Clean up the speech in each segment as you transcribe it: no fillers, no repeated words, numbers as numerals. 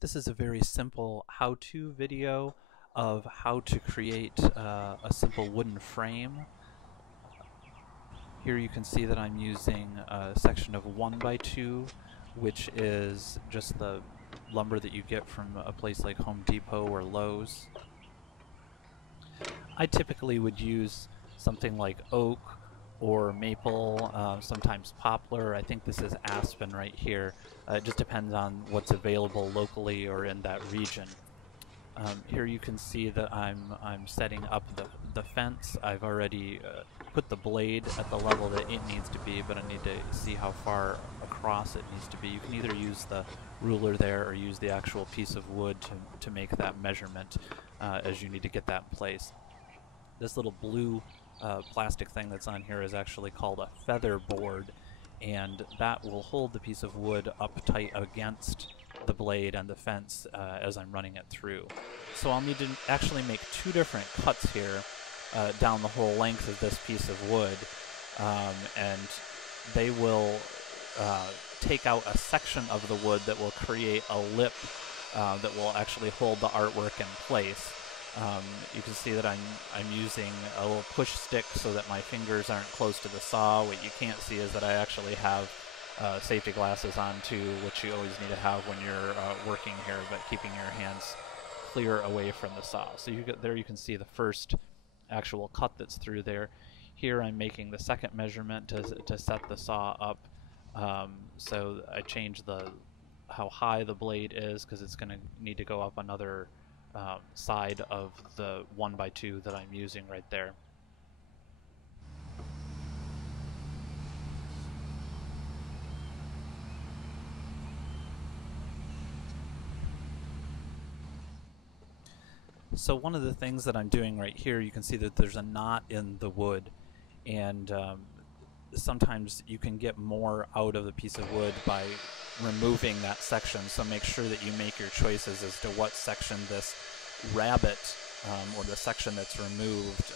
This is a very simple how-to video of how to create a simple wooden frame. Here you can see that I'm using a section of 1x2, which is just the lumber that you get from a place like Home Depot or Lowe's. I typically would use something like oak or maple, sometimes poplar. I think this is aspen right here. It just depends on what's available locally or in that region. Here you can see that I'm setting up the fence. I've already put the blade at the level that it needs to be, but I need to see how far across it needs to be. You can either use the ruler there or use the actual piece of wood to make that measurement as you need to get that in place. This little blue plastic thing that's on here is actually called a feather board, and that will hold the piece of wood up tight against the blade and the fence as I'm running it through. So I'll need to actually make two different cuts here down the whole length of this piece of wood, and they will take out a section of the wood that will create a lip that will actually hold the artwork in place. You can see that I'm using a little push stick so that my fingers aren't close to the saw. What you can't see is that I actually have safety glasses on too, which you always need to have when you're working here, but keeping your hands clear away from the saw. So there you can see the first actual cut that's through there. Here I'm making the second measurement to set the saw up. So I change how high the blade is because it's going to need to go up another side of the 1x2 that I'm using right there. So one of the things that I'm doing right here, you can see that there's a knot in the wood, and sometimes you can get more out of the piece of wood by removing that section, so make sure that you make your choices as to what section this rabbet or the section that's removed,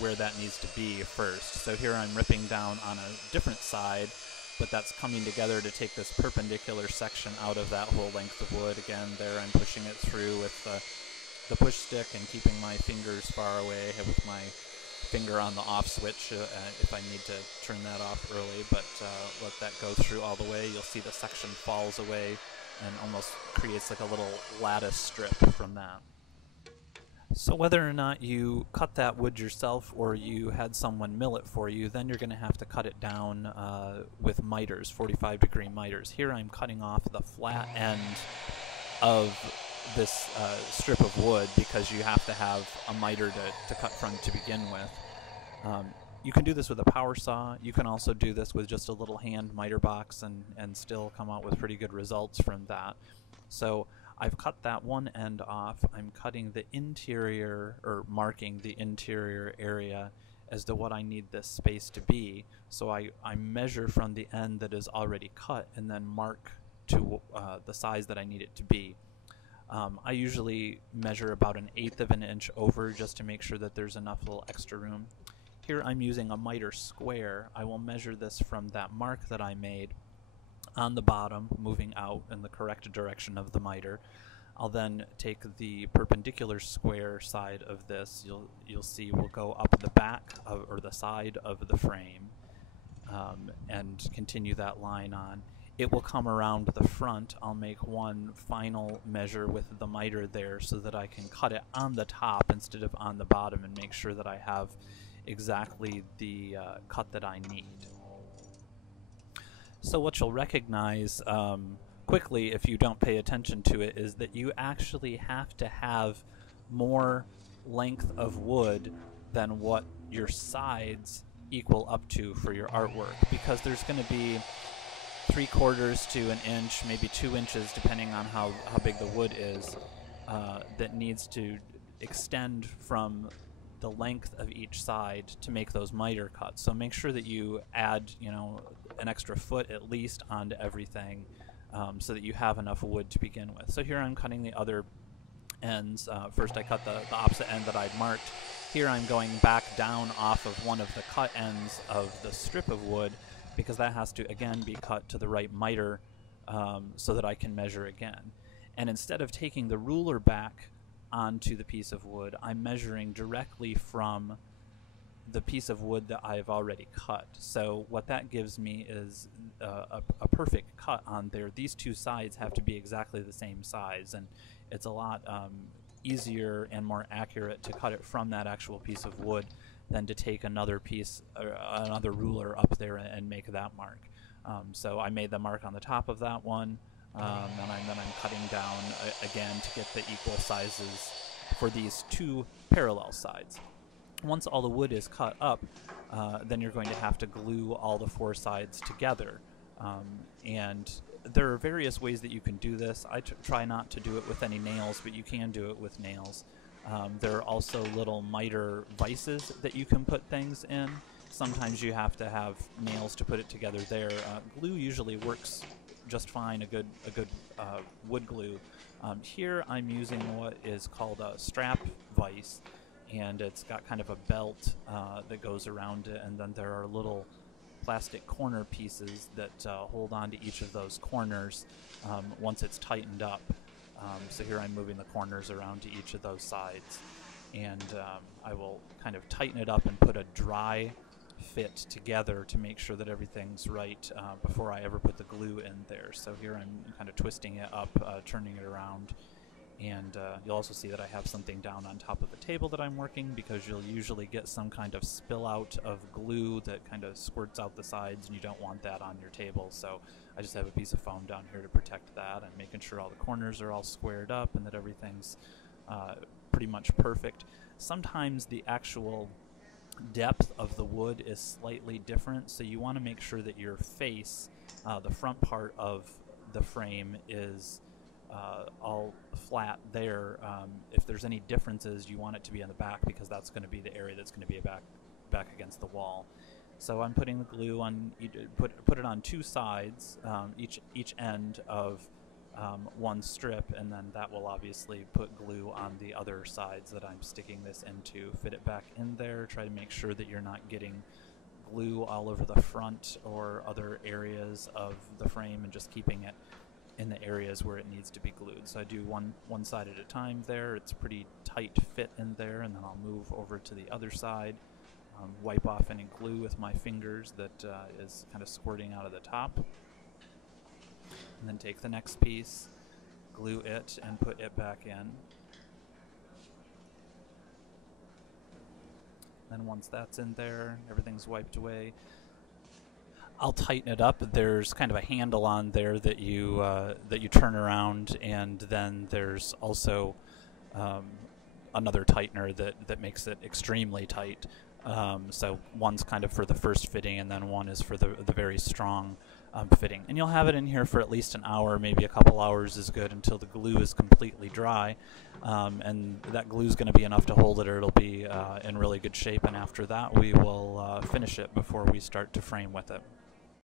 where that needs to be first. So here I'm ripping down on a different side, but that's coming together to take this perpendicular section out of that whole length of wood. Again, there I'm pushing it through with the push stick and keeping my fingers far away with my finger on the off switch if I need to turn that off early, but let that go through all the way. You'll see the section falls away and almost creates like a little lattice strip from that. So whether or not you cut that wood yourself or you had someone mill it for you, then you're going to have to cut it down with miters, 45-degree miters. Here I'm cutting off the flat end of this strip of wood because you have to have a miter to cut from to begin with. You can do this with a power saw. You can also do this with just a little hand miter box and still come out with pretty good results from that. So I've cut that one end off. I'm cutting the interior, or marking the interior area as to what I need this space to be. So I measure from the end that is already cut and then mark to the size that I need it to be. I usually measure about 1/8 of an inch over just to make sure that there's enough little extra room. Here I'm using a miter square. I will measure this from that mark that I made on the bottom, moving out in the correct direction of the miter. I'll then take the perpendicular square side of this. You'll see will go up the back or the side of the frame and continue that line on. It will come around the front. I'll make one final measure with the miter there so that I can cut it on the top instead of on the bottom and make sure that I have exactly the cut that I need. So what you'll recognize quickly if you don't pay attention to it is that you actually have to have more length of wood than what your sides equal up to for your artwork, because there's going to be 3/4 to an inch, maybe 2 inches, depending on how big the wood is, that needs to extend from the length of each side to make those miter cuts. So make sure that you add, an extra foot at least onto everything so that you have enough wood to begin with. So here I'm cutting the other ends. First I cut the opposite end that I'd marked. Here I'm going back down off of one of the cut ends of the strip of wood, because that has to again be cut to the right miter so that I can measure again. And instead of taking the ruler back onto the piece of wood, I'm measuring directly from the piece of wood that I've already cut. So what that gives me is a perfect cut on there. These two sides have to be exactly the same size, and it's a lot easier and more accurate to cut it from that actual piece of wood than to take another piece, another ruler up there and make that mark. So I made the mark on the top of that one, and then I'm cutting down again to get the equal sizes for these two parallel sides. Once all the wood is cut up, then you're going to have to glue all the four sides together. And there are various ways that you can do this. I try not to do it with any nails, but you can do it with nails. There are also little miter vices that you can put things in. Sometimes you have to have nails to put it together there. Glue usually works just fine, a good wood glue. Here I'm using what is called a strap vise, and it's got kind of a belt that goes around it, and then there are little plastic corner pieces that hold on to each of those corners once it's tightened up. So here I'm moving the corners around to each of those sides, and I will kind of tighten it up and put a dry fit together to make sure that everything's right before I ever put the glue in there. So here I'm kind of twisting it up, turning it around, and you'll also see that I have something down on top of the table that I'm working, because you'll usually get some kind of spill out of glue that kind of squirts out the sides, and you don't want that on your table. So I just have a piece of foam down here to protect that, and making sure all the corners are all squared up and that everything's pretty much perfect. Sometimes the actual depth of the wood is slightly different, so you want to make sure that your face, the front part of the frame, is all flat there. If there's any differences, you want it to be on the back, because that's going to be the area that's going to be back against the wall. So I'm putting the glue on, put it on two sides, each end of one strip, and then that will obviously put glue on the other sides that I'm sticking this into. Fit it back in there. Try to make sure that you're not getting glue all over the front or other areas of the frame, and just keeping it in the areas where it needs to be glued. So I do one side at a time there. It's a pretty tight fit in there, and then I'll move over to the other side, wipe off any glue with my fingers that is kind of squirting out of the top, and then take the next piece, glue it, and put it back in. Then once that's in there, everything's wiped away, I'll tighten it up. There's kind of a handle on there that you turn around, and then there's also another tightener that makes it extremely tight. So one's kind of for the first fitting, and then one is for the very strong fitting. And you'll have it in here for at least an hour, maybe a couple hours is good, until the glue is completely dry. And that glue is going to be enough to hold it, or it'll be in really good shape. And after that, we will finish it before we start to frame with it.